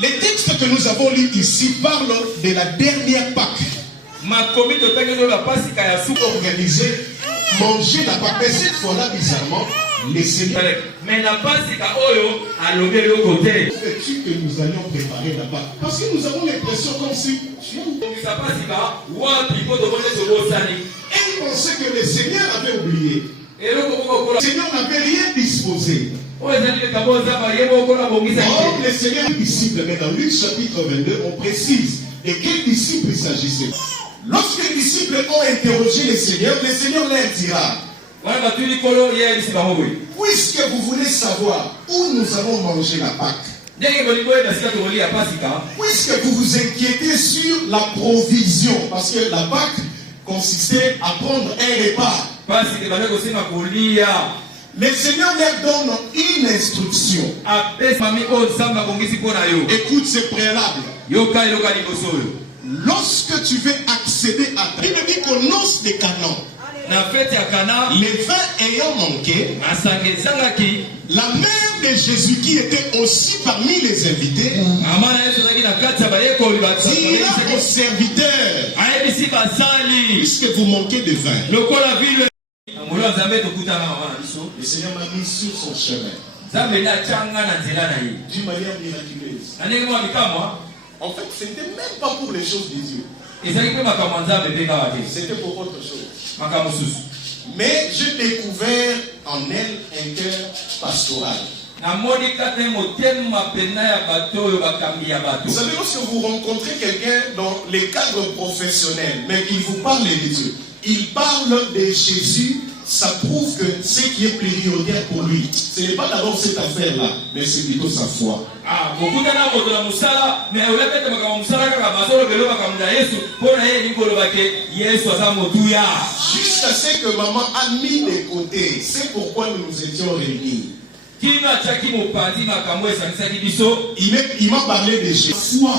Les textes que nous avons lus ici parlent de la dernière Pâque. Organiser, manger la Pâque. Mais cette fois-là, bizarrement, les Seigneurs. Mais la Pâque, veux-tu que nous allions préparer la Pâque? Parce que nous avons l'impression comme si. Et ils pensaient que le Seigneur avait oublié. Le Seigneur n'avait rien disposé. Or, les Seigneurs disciples, mais dans Luc chapitre 22, on précise de quels disciples il s'agissait. Lorsque les disciples ont interrogé le Seigneur leur dira: puisque vous voulez savoir où nous allons manger la Pâque, puisque vous vous inquiétez sur la provision, parce que la Pâque consistait à prendre un repas. Le Seigneur leur donne une instruction. Écoute, c'est préalable. Lorsque tu veux accéder à ta... Il me dit qu'aux noces de Canaan, les vins ayant manqué, la mère de Jésus qui était aussi parmi les invités dira aux serviteurs: puisque vous manquez de vin, le Seigneur m'a mis sur son chemin d'une manière miraculeuse. En fait, ce n'était même pas pour les choses des yeux. C'était pour autre chose. Mais j'ai découvert en elle un cœur pastoral. Vous savez, lorsque vous rencontrez quelqu'un dans les cadres professionnels, mais qu'il vous parle de Dieu, il parle de Jésus, ça prouve que ce qui est prioritaire pour lui, ce n'est pas d'abord cette affaire-là, mais c'est plutôt sa foi. Jusqu'à ce que maman a mis de côté, c'est pourquoi nous nous étions réunis. Il m'a parlé de foi.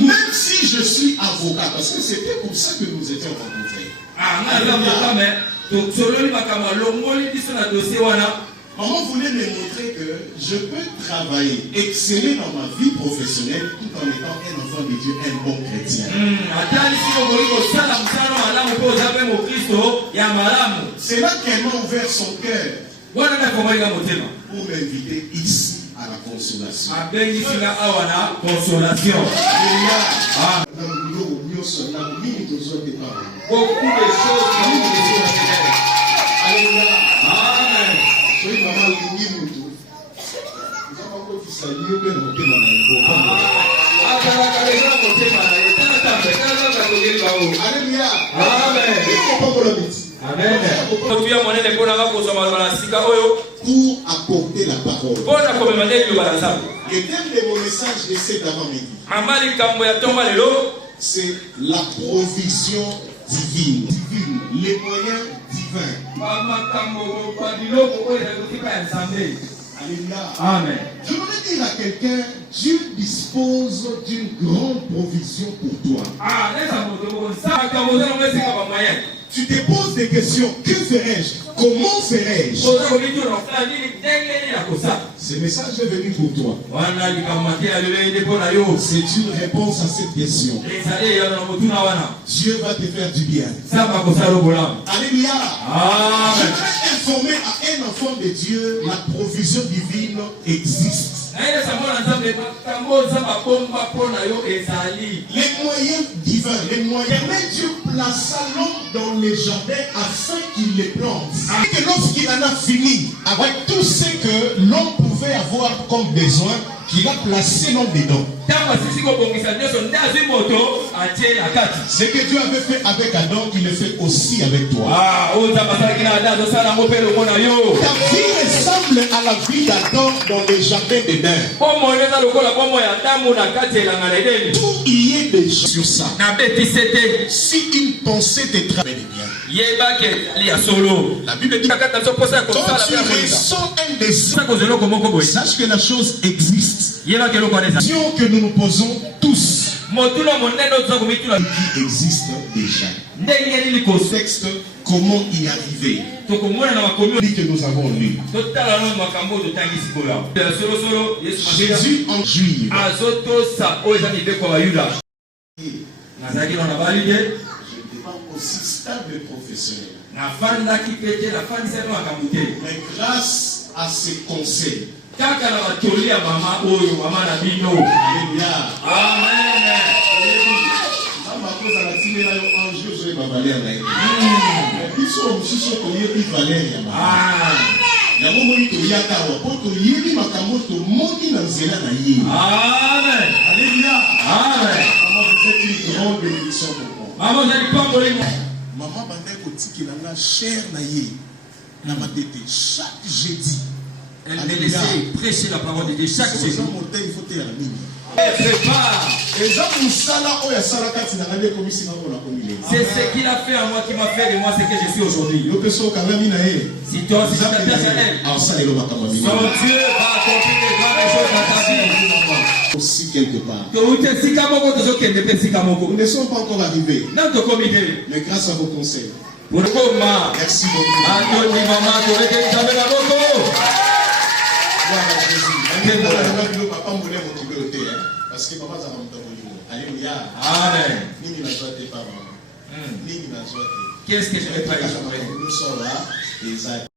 Même si je suis avocat, parce que c'était pour ça que nous étions rencontrés. Maman voulait me montrer que je peux travailler, exceller dans ma vie professionnelle tout en étant un enfant de Dieu, un bon chrétien. C'est là qu'elle m'a ouvert son cœur pour m'inviter ici à la consolation. Beaucoup de choses. Alléluia. Amen. Amen. Pour apporter la parole. Le thème de mon message de cet avant-midi, c'est la provision divine. Les moyens divins. Alléluia. Amen. Je voudrais dire à quelqu'un: Dieu dispose d'une grande provision pour toi. Tu te poses des questions: que ferais-je? Comment ferais-je? Ce message est venu pour toi. C'est une réponse à cette question. Dieu va te faire du bien. Alléluia. Je vais informer à un enfant de Dieu: la provision divine existe. Les moyens divins, les moyens. Mais Dieu plaça l'homme dans les jardins afin qu'il les plante. Et que lorsqu'il en a fini avec tout ce que l'homme pouvait avoir comme besoin, qu'il a placé l'homme dedans. Ce que Dieu avait fait avec Adam, il le fait aussi avec toi. Ta vie ressemble à la vie d'Adam dans les jardins d'Éden. Tout y est déjà sur ça. Si une pensée te travaille bien, la Bible dit: quand tu ressens un désir, sache que la chose existe. La question que nous nous posons tous, qui existe déjà. Le texte comment y arriver. Dit que nous avons lu. Jésus en juillet. Je n'étais pas aussi stable professionnel. Mais grâce à ces conseils, alléluia, grande bénédiction pour moi. Maman bandeko tiki nanga cher na ye na matete chaque jeudi. Elle me laissait prêcher la parole de Dieu chaque jeudi. C'est ce qu'il a fait en moi qui m'a fait de moi ce que je suis aujourd'hui. Si toi aussi tu t'attaches à elle, son Dieu va accomplir de grandes choses dans ta vie. Aussi quelque part. Nous ne sommes pas encore arrivés. Mais grâce à vos conseils. Merci beaucoup. Parce que papa alléluia. Amen. Qu'est-ce que je vais pas nous sommes là.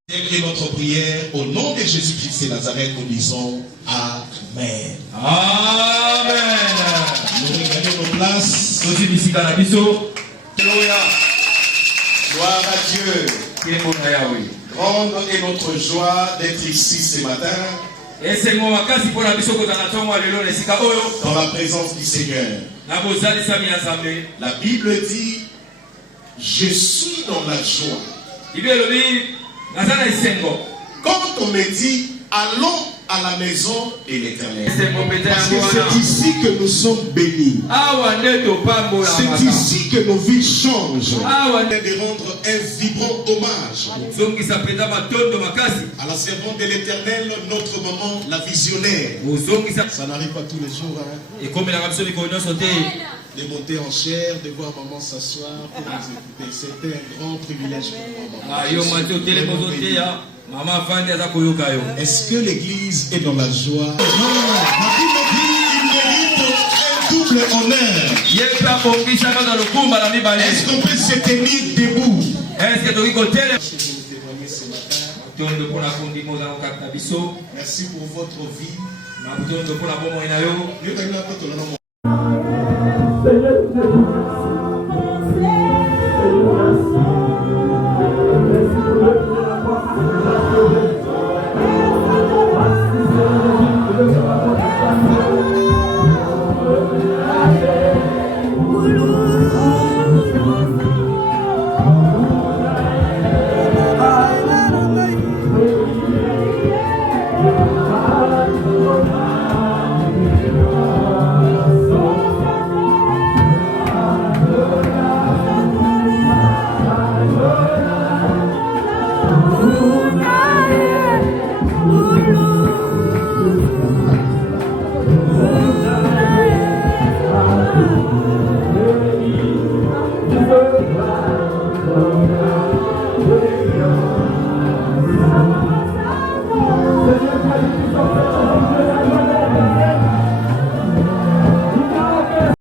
Et notre prière au nom de Jésus-Christ de Nazareth, nous disons Amen. Amen. Nous regagnons nos places. Alléluia. Gloire à Dieu. Grande est notre joie d'être ici ce matin. Dans la présence du Seigneur. La Bible dit, je suis dans la joie. Quand on me dit, allons à la maison de l'Éternel. Parce que c'est ici que nous sommes bénis. C'est ici que nos vies changent. De rendre un vibrant hommage à la servante de l'Éternel, notre maman, la visionnaire. Ça n'arrive pas tous les jours. De monter en chair, de voir maman s'asseoir pour nous écouter. C'était un grand privilège pour moi. Est-ce que l'église est dans la joie? Non, la Bible dit qu'il mérite un double honneur. Est-ce qu'on peut se tenir debout? Merci pour votre vie. Bye.